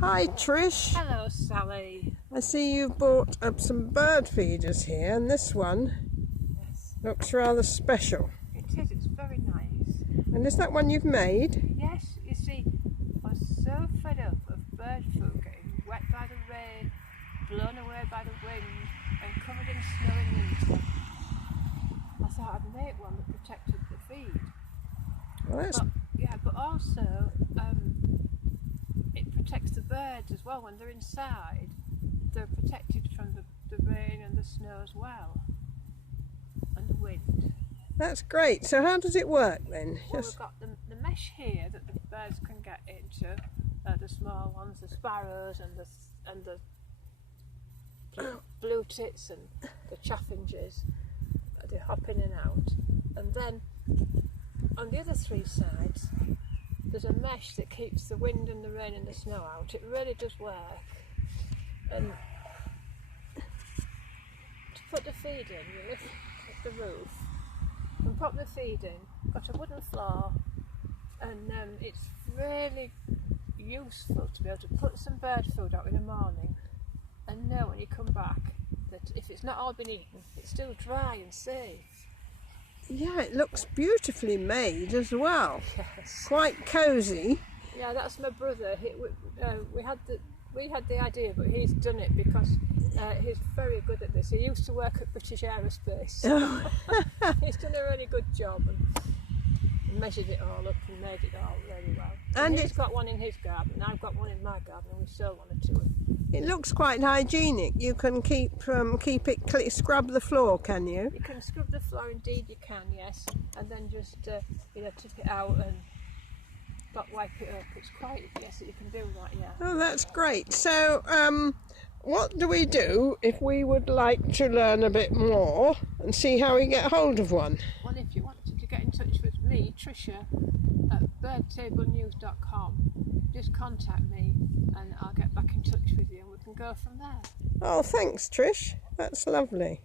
Hi Trish. Hello Sally. I see you've bought up some bird feeders here, and this one Yes, looks rather special. it is. It's very nice. And is that one you've made? Yes, you see, I was so fed up of bird food getting wet by the rain, blown away by the wind, and covered in snow in winter. I thought I'd make one that protected the feed. Well, But also it protects the birds as well when they're inside. They're protected from the rain and the snow as well, and the wind. that's great. So how does it work then? Well, we've got the mesh here that the birds can get into, the small ones, the sparrows and the blue tits and the chaffinches. They hop in and out, and then on the other three sides there's a mesh that keeps the wind and the rain and the snow out. It really does work. And to put the feed in, you lift the roof and pop the feed in. Got a wooden floor, and it's really useful to be able to put some bird food out in the morning and know when you come back that if it's not all been eaten, it's still dry and safe. Yeah, it looks beautifully made as well. Yes. Quite cosy. Yeah, that's my brother. We had the idea, but he's done it because he's very good at this. He used to work at British Aerospace. He's done a really good job and measured it all up and made it all really well. And he's got one in his garden, and I've got one in my garden, and we sold one or two. It looks quite hygienic. You can keep it scrub the floor, can you? You can scrub the floor, indeed you can, yes, and then just tip it out and wipe it up. It's quite, yes, you can do that, yeah. Oh, that's great. So, what do we do if we would like to learn a bit more and see how we get hold of one? Well, if you wanted to get in touch with me, Tricia, at birdtablenews.com, just contact me and I'll get back in touch with you and we can go from there. Oh, thanks Trish. That's lovely.